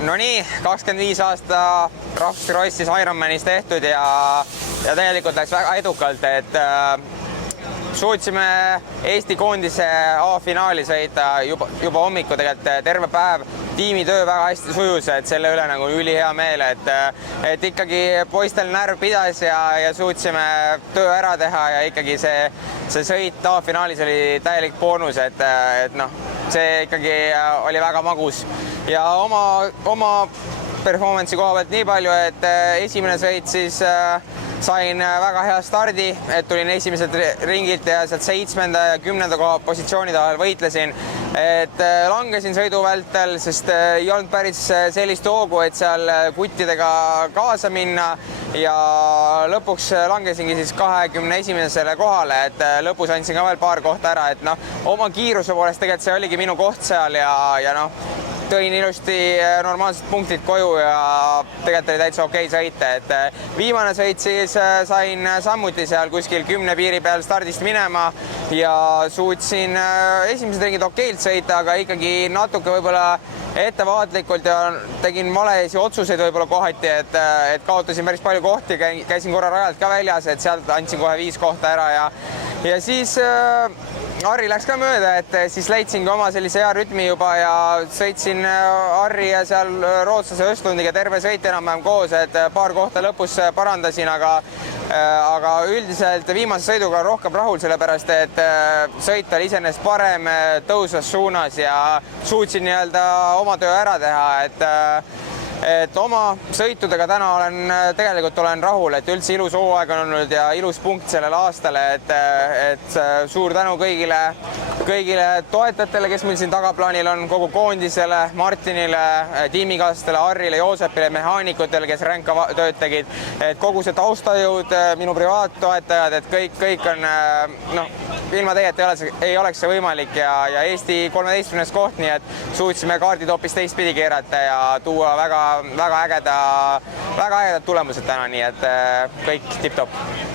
No nii, 25 aasta rahvusrossis Ironmanis tehtud ja tegelikult läks väga edukalt, et suutsime Eesti koondise A-finaali sõita juba hommiku tegelikult terve päev. Tiimitöö väga hästi sujus, et selle üle nagu ülihea meel, et ikkagi poistel närv pidas ja suutsime töö ära teha ja ikkagi see sõit A-finaalis oli täielik boonus, et noh, see ikkagi oli väga magus. Ja oma performance'i koha pealt nii palju, et esimene sõit siis sain väga hea stardi, et tulin esimesed ringilt ja sealt 7. ja 10. koha positsioonide vahel võitlesin. Et langesin sõidu vältel, sest ei olnud päris sellist hoogu, et seal kuttidega kaasa minna ja lõpuks langesingi siis 21. kohale, et lõpus andsin ka veel paar kohta ära, et noh, oma kiiruse poolest tegelikult see oligi minu koht seal ja noh, tõin ilusti normaalsed punktid koju ja tegelikult oli täitsa okei sõita, et viimane sõit siis sain sammuti seal kuskil 10 piiri peal stardist minema ja suutsin esimesed ringid okeilt sõita, aga ikkagi natuke võib-olla ettevaatlikult ja tegin valesi otsuseid võib-olla kohati, et kaotasin päris palju kohti, käisin korra rajalt ka väljas, et sealt andsin kohe 5 kohta ära ja siis Harri läks ka mööda, et siis leidsingi oma sellise hea rütmi juba ja sõitsin Harri ja seal rootslase Östlundiga terve sõit enam-vähem koos, et paar kohta lõpus parandasin, aga üldiselt viimase sõiduga rohkem rahul, sellepärast et sõit oli iseenesest parem tõusvas suunas ja suutsin nii-öelda oma töö ära teha, et oma sõitudega täna olen rahul, et üldse ilus hooaeg on olnud ja ilus punkt sellel aastal, et suur tänu kõigile toetajatele, kes meil siin tagaplaanil on, kogu koondisele, Martinile, tiimikaaslastele, Harrile, Joosepile, mehaanikutele, kes ränka tööd tegid, et kogu see taustajõud, minu privaattoetajad, et kõik on, noh, ilma tegelikult ei oleks see võimalik ja Eesti 13. koht, nii et suutsime kaardid hoopis teistpidi keerata ja tuua väga ägedad tulemused täna, nii et kõik tipp-topp.